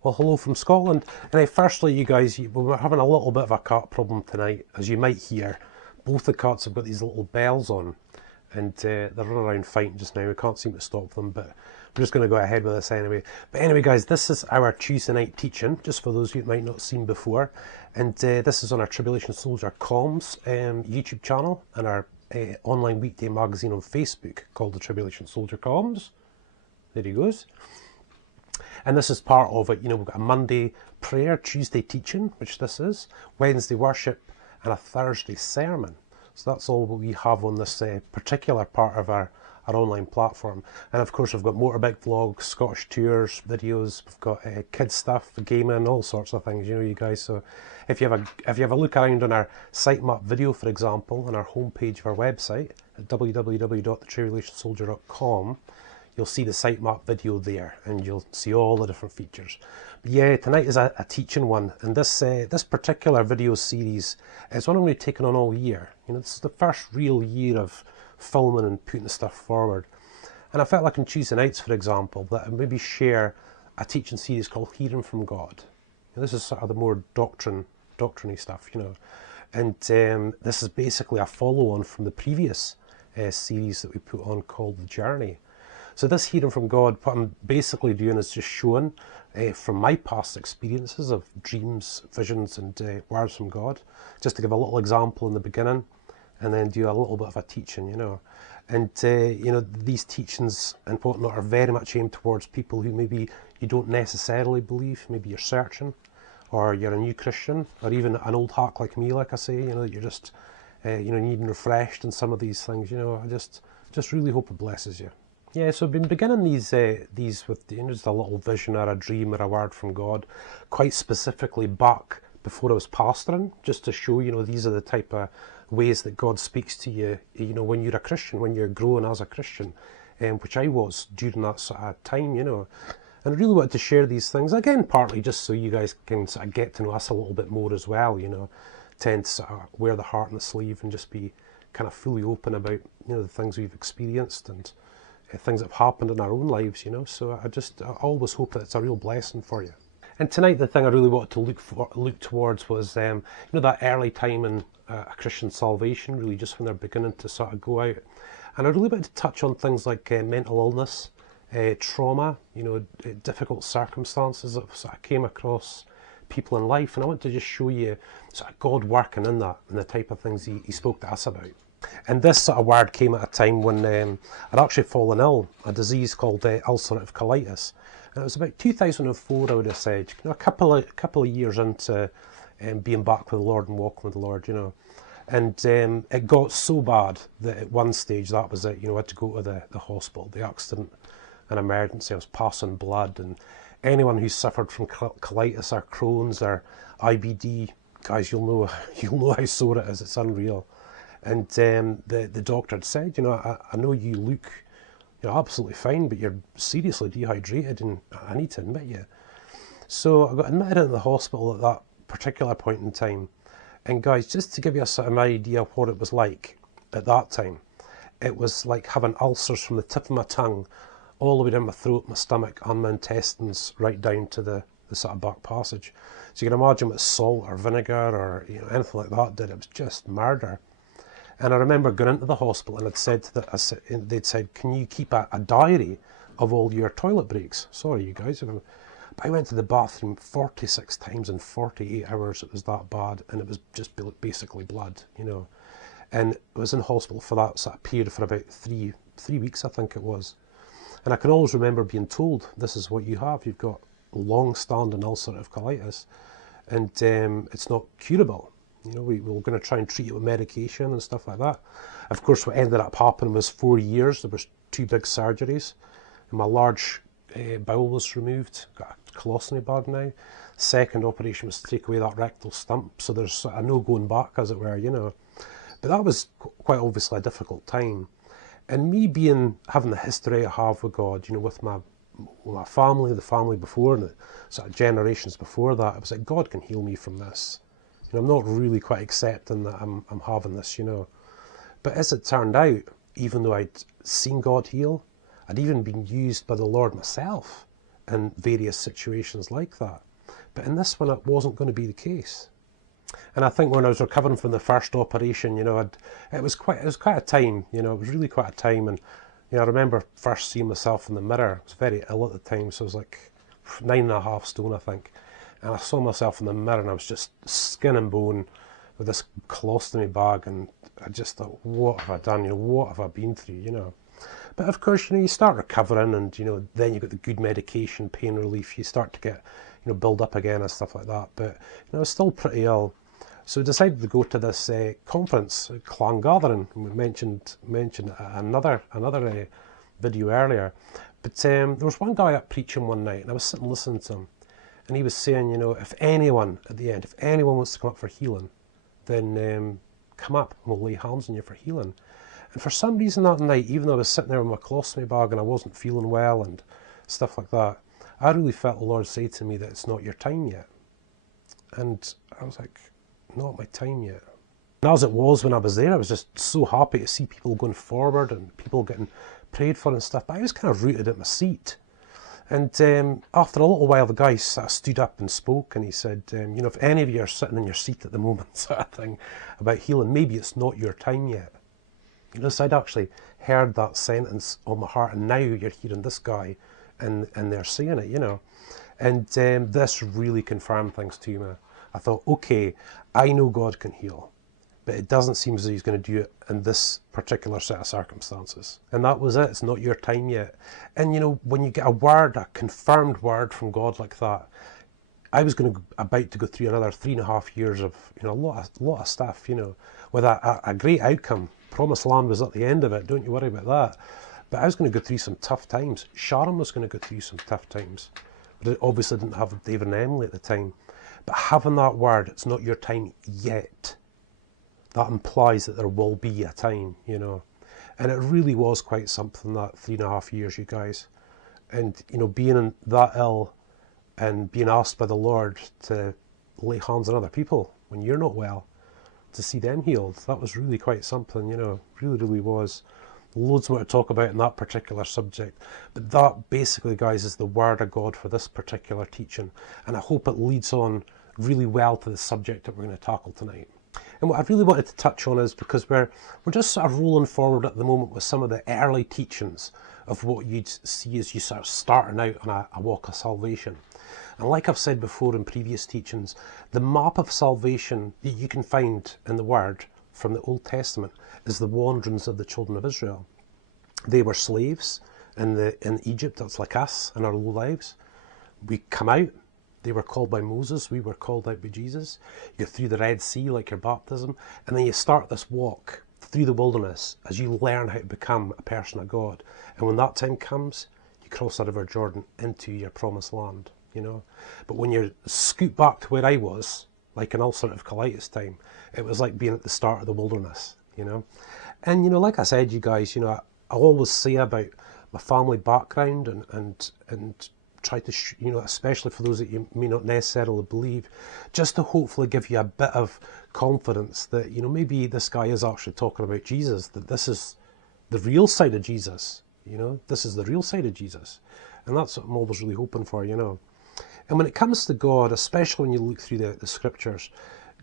Well, hello from Scotland. And firstly, you guys, we're having a little bit of a cat problem tonight. As you might hear, both the cats have got these little bells on, and they're running around fighting just now. We can't seem to stop them, but we're just going to go ahead with this anyway. But anyway, guys, this is our Tuesday night teaching, just for those of you who might not have seen before. And this is on our Tribulation Soldier Comms YouTube channel and our online weekday magazine on Facebook called the Tribulation Soldier Comms. There he goes. And this is part of it. You know, we've got a Monday prayer, Tuesday teaching, which this is, Wednesday worship, and a Thursday sermon. So that's all we have on this particular part of our online platform. And of course, we've got motorbike vlogs, Scottish tours, videos. We've got kids stuff, gaming, all sorts of things. You know, you guys. So if you have a look around on our sitemap video, for example, on our homepage of our website at www.thetribulationsoldier.com. You'll see the sitemap video there, and you'll see all the different features. But yeah, tonight is a teaching one, and this particular video series is one I'm going to be taking on all year. You know, this is the first real year of filming and putting stuff forward. And I felt like on Tuesday nights, for example, that I'd maybe share a teaching series called Hearing from God. You know, this is sort of the more doctrine-y stuff, you know. And this is basically a follow-on from the previous series that we put on called The Journey. So this Hearing from God, what I'm basically doing is just showing from my past experiences of dreams, visions and words from God, just to give a little example in the beginning and then do a little bit of a teaching, you know. And, you know, these teachings and whatnot are very much aimed towards people who maybe you don't necessarily believe, maybe you're searching, or you're a new Christian, or even an old hack like me, like I say, you know, you're just, you know, needing refreshed in some of these things, you know. I just really hope it blesses you. Yeah, so I've been beginning these with just a little vision or a dream or a word from God, quite specifically back before I was pastoring, just to show, you know, these are the type of ways that God speaks to you, you know, when you're a Christian, when you're growing as a Christian, which I was during that sort of time, you know. And I really wanted to share these things, again, partly just so you guys can sort of get to know us a little bit more as well, you know, tend to sort of wear the heart on the sleeve and just be kind of fully open about, you know, the things we've experienced and things that have happened in our own lives, you know. So I always hope that it's a real blessing for you. And tonight, the thing I really wanted to look towards was, you know, that early time in a Christian salvation, really just when they're beginning to sort of go out. And I really wanted to touch on things like mental illness, trauma, you know, difficult circumstances that sort of came across people in life. And I want to just show you sort of God working in that and the type of things he spoke to us about. And this sort of word came at a time when I'd actually fallen ill, a disease called ulcerative colitis. And it was about 2004, I would have said, you know, a couple of years into being back with the Lord and walking with the Lord, you know. And it got so bad that at one stage, that was it, you know, I had to go to the hospital, the accident, an emergency. I was passing blood, and anyone who suffered from colitis or Crohn's or IBD, guys, you'll know how sore it is. It's unreal. And the doctor had said, you know, I know you look, you're absolutely fine, but you're seriously dehydrated, and I need to admit you. So I got admitted into the hospital at that particular point in time. And guys, just to give you a sort of an idea of what it was like at that time, it was like having ulcers from the tip of my tongue all the way down my throat, my stomach, and my intestines, right down to the sort of back passage. So you can imagine what salt or vinegar or, you know, anything like that did. It was just murder. And I remember going into the hospital and they'd said, can you keep a diary of all your toilet breaks? Sorry, you guys. But I went to the bathroom 46 times in 48 hours. It was that bad. And it was just basically blood, you know. And I was in hospital for that sort of period for about three weeks, I think it was. And I can always remember being told, this is what you have. You've got long-standing ulcerative colitis. And it's not curable. You know, we were going to try and treat it with medication and stuff like that. Of course, what ended up happening was 4 years. There was 2 big surgeries. And my large bowel was removed. Got a colostomy bag now. Second operation was to take away that rectal stump. So there's sort of no going back, as it were, you know. But that was quite obviously a difficult time. And me having the history I have with God, you know, with my family, the family before, and the sort of generations before that, it was like, God can heal me from this. You know, I'm not really quite accepting that I'm having this, you know. But as it turned out, even though I'd seen God heal, I'd even been used by the Lord myself in various situations like that. But in this one, it wasn't going to be the case. And I think when I was recovering from the first operation, you know, it was quite a time, you know, it was really quite a time. And, you know, I remember first seeing myself in the mirror. I was very ill at the time, so I was like 9.5 stone, I think. And I saw myself in the mirror and I was just skin and bone with this colostomy bag, and I just thought, what have I done? You know, what have I been through, you know? But of course, you know, you start recovering, and, you know, then you get the good medication, pain relief, you start to get, you know, build up again and stuff like that. But, you know, I was still pretty ill. So I decided to go to this conference, clan gathering. We mentioned another video earlier. But there was one guy up preaching one night, and I was sitting listening to him. And he was saying, you know, if anyone, at the end, if anyone wants to come up for healing, then come up and we'll lay hands on you for healing. And for some reason that night, even though I was sitting there with my colostomy bag and I wasn't feeling well and stuff like that, I really felt the Lord say to me that it's not your time yet. And I was like, not my time yet. And as it was when I was there, I was just so happy to see people going forward and people getting prayed for and stuff. But I was kind of rooted at my seat. And after a little while, the guy stood up and spoke, and he said, you know, if any of you are sitting in your seat at the moment, sort of thing, about healing, maybe it's not your time yet. You know, so I'd actually heard that sentence on my heart, and now you're hearing this guy, and they're saying it, you know. And this really confirmed things to me. I thought, okay, I know God can heal, but it doesn't seem as though he's going to do it in this particular set of circumstances. And that was it. It's not your time yet. And, you know, when you get a word, a confirmed word from God like that, I was about to go through another 3.5 years of, you know, a lot of stuff, you know, with a great outcome. Promised land was at the end of it. Don't you worry about that. But I was going to go through some tough times. Sharon was going to go through some tough times. But it obviously didn't have David and Emily at the time. But having that word, it's not your time yet, that implies that there will be a time, you know. And it really was quite something, that 3.5 years, you guys. And, you know, being that ill and being asked by the Lord to lay hands on other people when you're not well, to see them healed, that was really quite something, you know, really was. Loads more to talk about in that particular subject. But that basically, guys, is the word of God for this particular teaching. And I hope it leads on really well to the subject that we're going to tackle tonight. And what I really wanted to touch on is, because we're just sort of rolling forward at the moment with some of the early teachings of what you'd see as you sort of starting out on a walk of salvation. And like I've said before in previous teachings, the map of salvation that you can find in the Word from the Old Testament is the wanderings of the children of Israel. They were slaves in Egypt. That's like us in our low lives. We come out. They were called by Moses. We were called out by Jesus. You go through the Red Sea like your baptism. And then you start this walk through the wilderness as you learn how to become a person of God. And when that time comes, you cross the River Jordan into your promised land, you know. But when you're scooped back to where I was, like in ulcerative colitis time, it was like being at the start of the wilderness, you know. And, you know, like I said, you guys, you know, I always say about my family background and try to, you know, especially for those that you may not necessarily believe, just to hopefully give you a bit of confidence that, you know, maybe this guy is actually talking about Jesus, that this is the real side of Jesus, you know, this is the real side of Jesus. And that's what I'm always really hoping for, you know. And when it comes to God, especially when you look through the scriptures,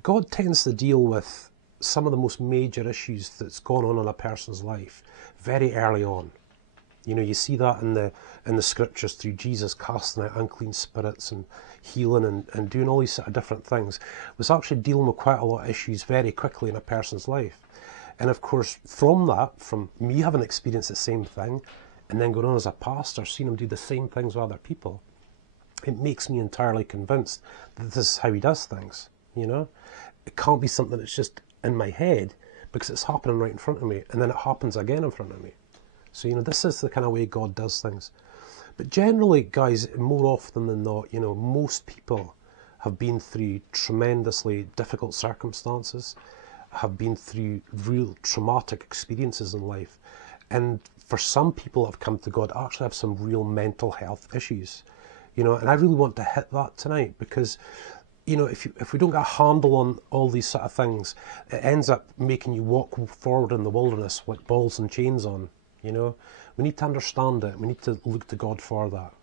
God tends to deal with some of the most major issues that's gone on in a person's life very early on. You know, you see that in the scriptures through Jesus casting out unclean spirits and healing and doing all these sort of different things. It was actually dealing with quite a lot of issues very quickly in a person's life. And of course, from that, from me having experienced the same thing, and then going on as a pastor, seeing him do the same things with other people, it makes me entirely convinced that this is how he does things, you know. It can't be something that's just in my head, because it's happening right in front of me, and then it happens again in front of me. So, you know, this is the kind of way God does things. But generally, guys, more often than not, you know, most people have been through tremendously difficult circumstances, have been through real traumatic experiences in life. And for some people that have come to God, actually have some real mental health issues. You know, and I really want to hit that tonight, because, you know, if we don't get a handle on all these sort of things, it ends up making you walk forward in the wilderness with balls and chains on. You know, we need to understand it. We need to look to God for that.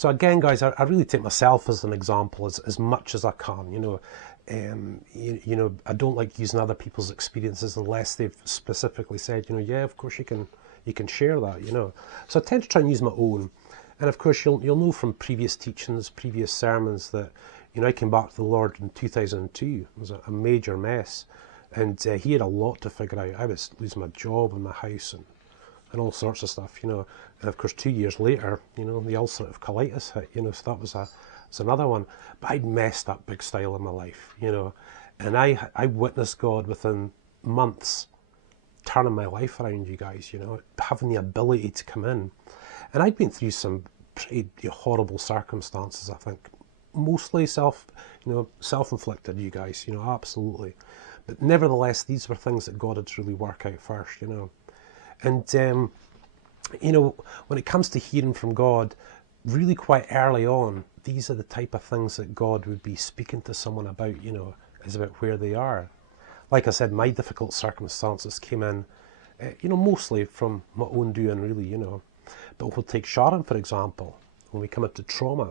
So again, guys, I really take myself as an example as much as I can. You know, I don't like using other people's experiences unless they've specifically said, you know, yeah, of course you can share that. You know, so I tend to try and use my own. And of course, you'll know from previous teachings, previous sermons that, you know, I came back to the Lord in 2002. It was a major mess, and He had a lot to figure out. I was losing my job and my house and all sorts of stuff, you know. And of course, 2 years later, you know, the ulcerative colitis hit, you know, so that was another one. But I'd messed up big style in my life, you know, and I witnessed God within months turning my life around, you guys, you know, having the ability to come in. And I'd been through some pretty horrible circumstances, I think, mostly self-inflicted, you guys, you know, absolutely. But nevertheless, these were things that God had to really work out first, you know. And, you know, when it comes to hearing from God, really quite early on, these are the type of things that God would be speaking to someone about, you know, is about where they are. Like I said, my difficult circumstances came in, you know, mostly from my own doing, really, you know. But we'll take Sharon, for example, when we come into trauma.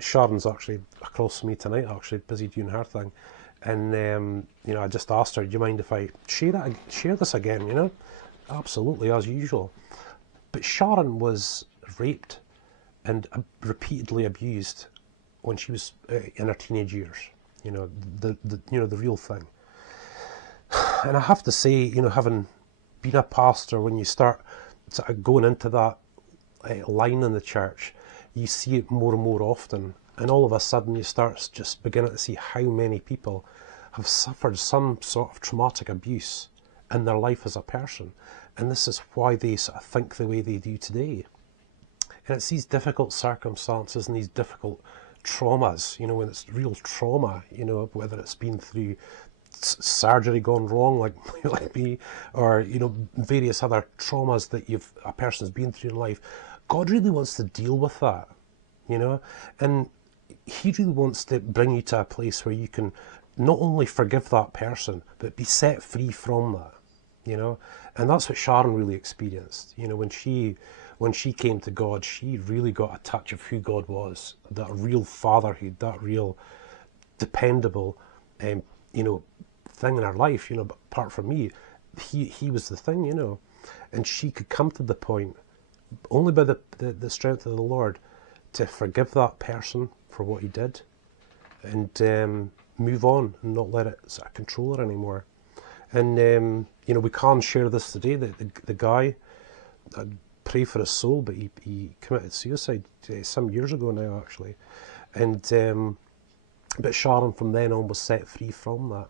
Sharon's actually across from me tonight, actually busy doing her thing. And, you know, I just asked her, do you mind if I share this again, you know? Absolutely, as usual. But Sharon was raped and repeatedly abused when she was in her teenage years, you know, the real thing. And I have to say, you know, having been a pastor, when you start sort of going into that line in the church, you see it more and more often. And all of a sudden you start just beginning to see how many people have suffered some sort of traumatic abuse in their life as a person. And this is why they sort of think the way they do today. And it's these difficult circumstances and these difficult traumas, you know, when it's real trauma, you know, whether it's been through surgery gone wrong, like me, or, you know, various other traumas that a person's been through in life. God really wants to deal with that, you know, and He really wants to bring you to a place where you can not only forgive that person, but be set free from that, you know. And that's what Sharon really experienced, you know, when she came to God. She really got a touch of who God was, that real fatherhood, that real dependable, you know, thing in her life, you know. But apart from me, he was the thing, you know. And she could come to the point, only by the strength of the Lord, to forgive that person for what he did, and move on and not let it sort of control her anymore. And you know, we can't share this today. The guy, I'd pray for his soul, but he committed suicide some years ago now, actually. And but Sharon from then on was set free from that.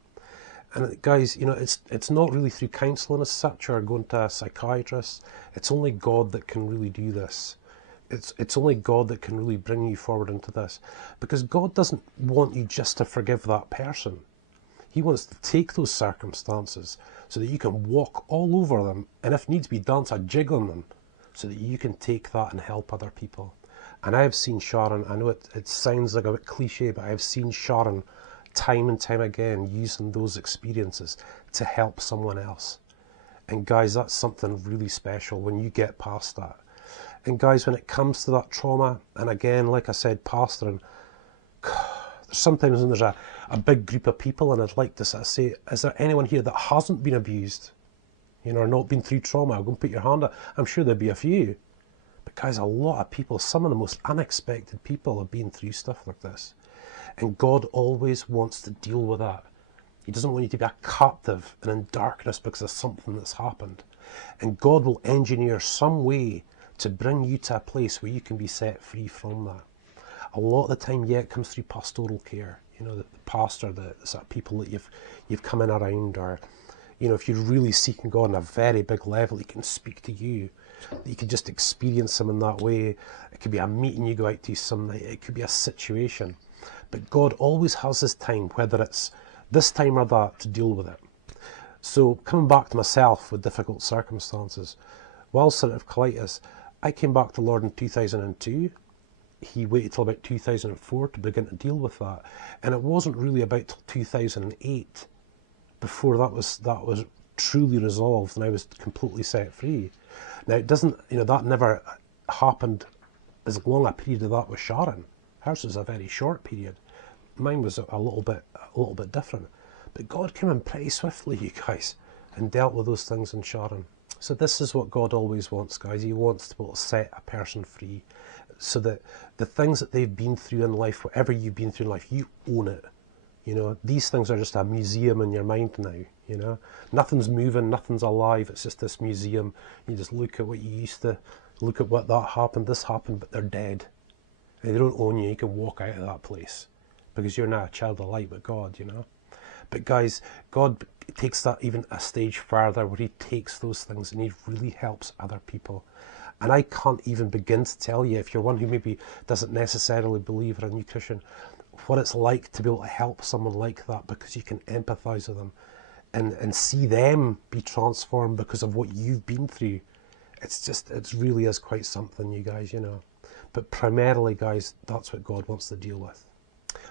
And guys, you know, it's not really through counselling as such or going to a psychiatrist. It's only God that can really do this. It's only God that can really bring you forward into this, because God doesn't want you just to forgive that person. He wants to take those circumstances so that you can walk all over them, and if needs be, dance a jig on them, so that you can take that and help other people. And I have seen Sharon, I know it sounds like a bit cliche, but I have seen Sharon time and time again using those experiences to help someone else. And guys, that's something really special when you get past that. And guys, when it comes to that trauma, and again, like I said, pastoring, sometimes when there's a big group of people, and I'd like to sort of say, is there anyone here that hasn't been abused, you know, or not been through trauma? Go and put your hand up. I'm sure there'd be a few. But guys, a lot of people, some of the most unexpected people have been through stuff like this. And God always wants to deal with that. He doesn't want you to be a captive and in darkness because of something that's happened. And God will engineer some way to bring you to a place where you can be set free from that. A lot of the time, yeah, it comes through pastoral care. You know, the pastor, the sort of people that you've come in around, or, you know, if you're really seeking God on a very big level, He can speak to you. You can just experience Him in that way. It could be a meeting you go out to some night. It could be a situation. But God always has His time, whether it's this time or that, to deal with it. So coming back to myself with difficult circumstances, while ulcerative colitis, I came back to the Lord in 2002. He waited till about 2004 to begin to deal with that. And it wasn't really about till 2008 before that was truly resolved and I was completely set free. Now, it doesn't, you know, that never happened as long a period of that with Sharon. Hers was a very short period. Mine was a little bit different. But God came in pretty swiftly, you guys, and dealt with those things in Sharon. So this is what God always wants, guys. He wants to be able to set a person free so that the things that they've been through in life, whatever you've been through in life, you own it. You know, these things are just a museum in your mind now, you know. Nothing's moving, nothing's alive, it's just this museum. You just look at what you used to, look at what that happened, this happened, but they're dead. And they don't own you, you can walk out of that place because you're now a child of light with God, you know. But guys, God takes that even a stage further where he takes those things and he really helps other people. And I can't even begin to tell you, if you're one who maybe doesn't necessarily believe in a new Christian, what it's like to be able to help someone like that, because you can empathise with them and see them be transformed because of what you've been through. It really is quite something, you guys, you know. But primarily, guys, that's what God wants to deal with.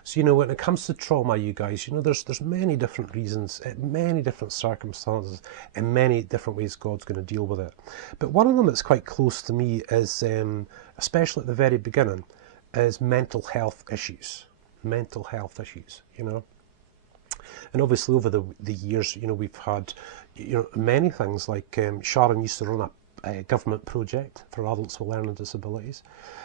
So, you know, when it comes to trauma, you guys, you know, there's many different reasons, many different circumstances, and many different ways God's going to deal with it. But one of them that's quite close to me is, especially at the very beginning, is mental health issues. Mental health issues, you know. And obviously over the years, you know, we've had, you know, many things like Sharon used to run a government project for adults with learning disabilities,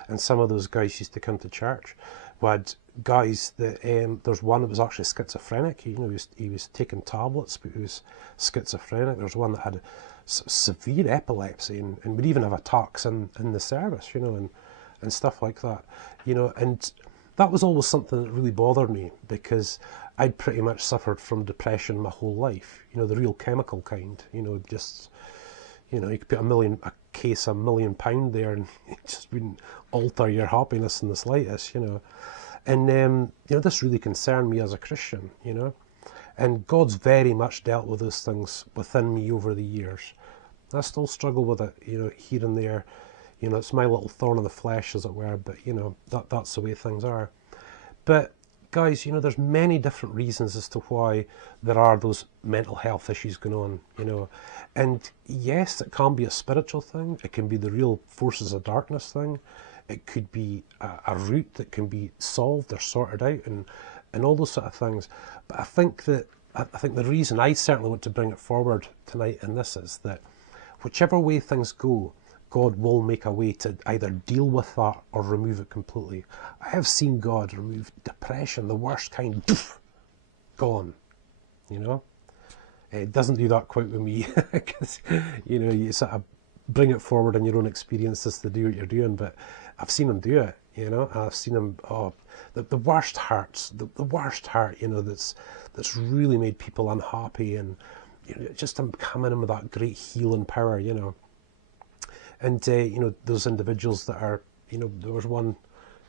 and some of those guys used to come to church. We had guys that, there's one that was actually schizophrenic. You know, he was taking tablets, but he was schizophrenic. There's one that had severe epilepsy and would even have attacks in the service, you know, and stuff like that, you know. And that was always something that really bothered me, because I'd pretty much suffered from depression my whole life, you know, the real chemical kind, you know, just, you know, you could put a case of £1 million there and it just wouldn't alter your happiness in the slightest, you know. And, you know, this really concerned me as a Christian, you know. And God's very much dealt with those things within me over the years. I still struggle with it, you know, here and there. You know, it's my little thorn in the flesh, as it were, but, you know, that's the way things are. But, guys, you know, there's many different reasons as to why there are those mental health issues going on, you know. And, yes, it can be a spiritual thing. It can be the real forces of darkness thing. It could be a root that can be solved or sorted out and all those sort of things. But I think the reason I certainly want to bring it forward tonight in this is that whichever way things go, God will make a way to either deal with that or remove it completely. I have seen God remove depression, the worst kind, gone, you know. It doesn't do that quite with me, because, you know, you sort of bring it forward in your own experiences to do what you're doing, but I've seen him do it, you know. I've seen him, the worst hurts, the worst hurt, you know, that's really made people unhappy, and, you know, just him coming in with that great healing power, you know. And, you know, those individuals that are, you know, there was one,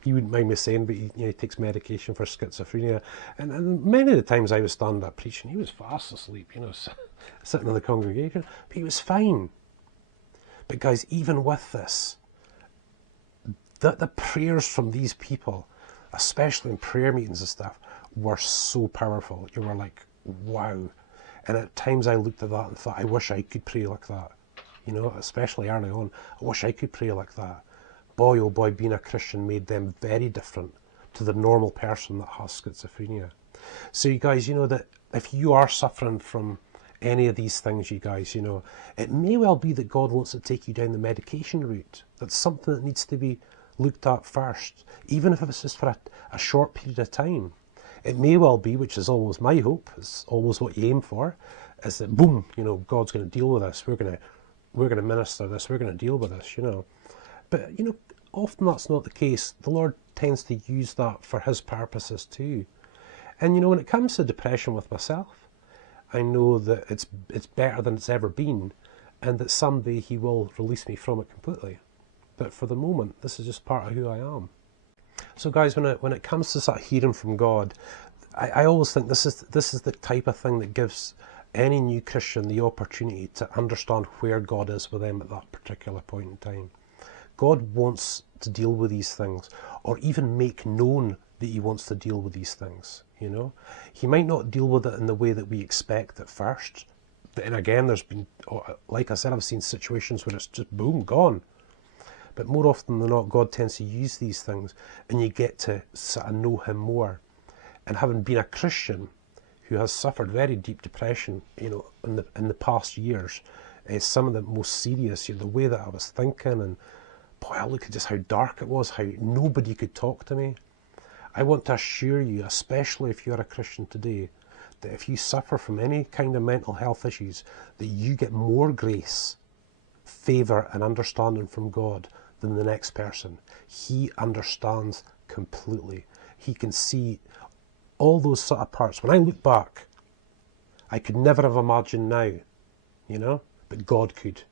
he wouldn't mind me saying, but he takes medication for schizophrenia. And many of the times I was standing up preaching, he was fast asleep, you know, sitting in the congregation, but he was fine. But guys, even with this, the prayers from these people, especially in prayer meetings and stuff, were so powerful. You were like, wow. And at times I looked at that and thought, I wish I could pray like that. You know, especially early on, I wish I could pray like that. Boy, oh boy, being a Christian made them very different to the normal person that has schizophrenia. So you guys, you know, that if you are suffering from any of these things, you guys, you know, it may well be that God wants to take you down the medication route. That's something that needs to be looked at first, even if it's just for a short period of time. It may well be, which is always my hope, it's always what you aim for, is that boom, you know, God's going to deal with this. We're going to minister this, we're going to deal with this, you know. But, you know, often that's not the case. The Lord tends to use that for his purposes too. And, you know, when it comes to depression with myself, I know that it's better than it's ever been, and that someday he will release me from it completely. But for the moment, this is just part of who I am. So guys, when it comes to sort of hearing from God, I always think this is the type of thing that gives any new Christian the opportunity to understand where God is with them at that particular point in time. God wants to deal with these things, or even make known that he wants to deal with these things, you know. He might not deal with it in the way that we expect at first, but and again, there's been, like I said, I've seen situations where it's just boom, gone. But more often than not, God tends to use these things, and you get to sort of know him more. And having been a Christian who has suffered very deep depression, you know, in the past years, some of the most serious, you know, the way that I was thinking, and boy, I look at just how dark it was, how nobody could talk to me. I want to assure you, especially if you're a Christian today, that if you suffer from any kind of mental health issues, that you get more grace, favour and understanding from God than the next person. He understands completely. He can see all those sort of parts. When I look back, I could never have imagined now, you know, but God could.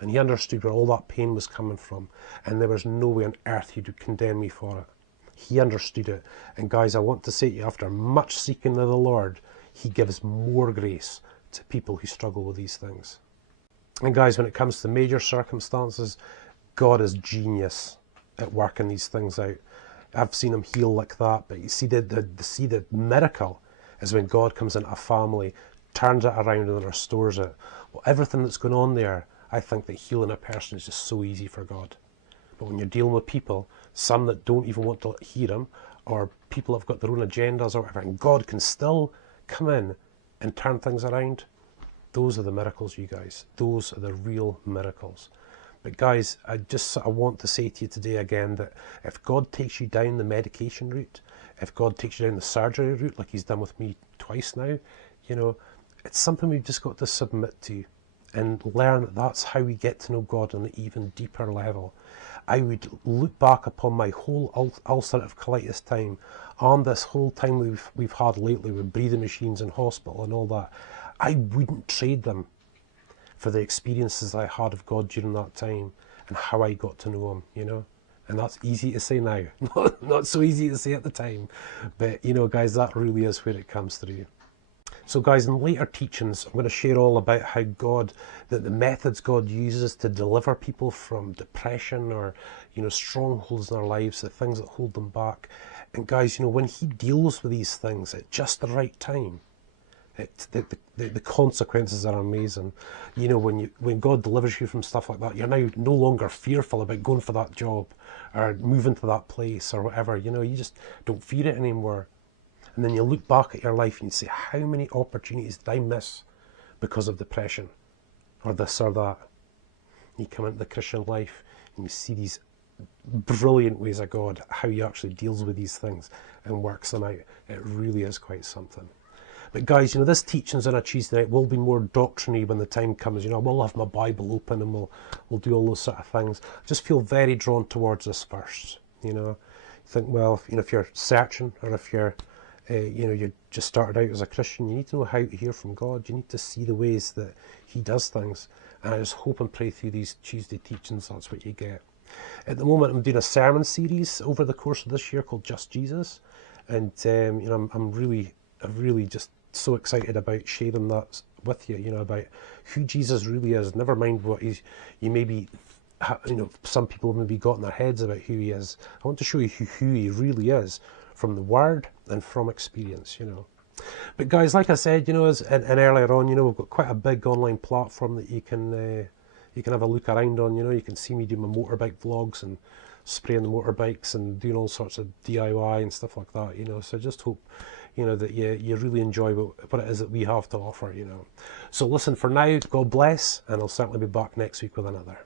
And he understood where all that pain was coming from, and there was no way on earth he would condemn me for it. He understood it. And guys, I want to say to you, after much seeking of the Lord, he gives more grace to people who struggle with these things. And guys, when it comes to major circumstances, God is genius at working these things out. I've seen him heal like that, but you see the miracle is when God comes into a family, turns it around and restores it. Well, everything that's going on there, I think that healing a person is just so easy for God. But when you're dealing with people, some that don't even want to hear him, or people have got their own agendas or whatever, and God can still come in and turn things around, those are the miracles, you guys. Those are the real miracles. But guys, I want to say to you today again that if God takes you down the medication route, if God takes you down the surgery route, like he's done with me twice now, you know, it's something we've just got to submit to and learn that that's how we get to know God on an even deeper level. I would look back upon my whole ulcerative colitis time, and this whole time we've had lately with breathing machines in hospital and all that. I wouldn't trade them for the experiences I had of God during that time and how I got to know him, you know. And that's easy to say now, not so easy to say at the time. But, you know, guys, that really is where it comes through. So guys, in later teachings, I'm going to share all about how the methods God uses to deliver people from depression or, you know, strongholds in their lives, the things that hold them back. And guys, you know, when he deals with these things at just the right time, the consequences are amazing. You know, when God delivers you from stuff like that, you're now no longer fearful about going for that job or moving to that place or whatever. You know, you just don't fear it anymore. And then you look back at your life and you say, how many opportunities did I miss because of depression or this or that? You come into the Christian life and you see these brilliant ways of God, how he actually deals with these things and works them out. It really is quite something. But guys, you know, this teachings on a Tuesday night will be more doctrinary when the time comes. You know, I will have my Bible open and we'll do all those sort of things. I just feel very drawn towards this verse. You know, think, well, you know, if you're searching or if you're, you know, you just started out as a Christian, you need to know how to hear from God. You need to see the ways that he does things. And I just hope and pray through these Tuesday teachings, that's what you get. At the moment, I'm doing a sermon series over the course of this year called Just Jesus. And, you know, I'm really just so excited about sharing that with you, you know, about who Jesus really is. Never mind what you maybe, you know, some people have maybe got in their heads about who he is. I want to show you who he really is from the Word and from experience, you know. But guys, like I said, you know, and earlier on, you know, we've got quite a big online platform that you can have a look around on. You know, you can see me do my motorbike vlogs and spraying the motorbikes and doing all sorts of DIY and stuff like that, you know. So I just hope, you know, that you really enjoy what it is that we have to offer, you know. So listen, for now, God bless, and I'll certainly be back next week with another.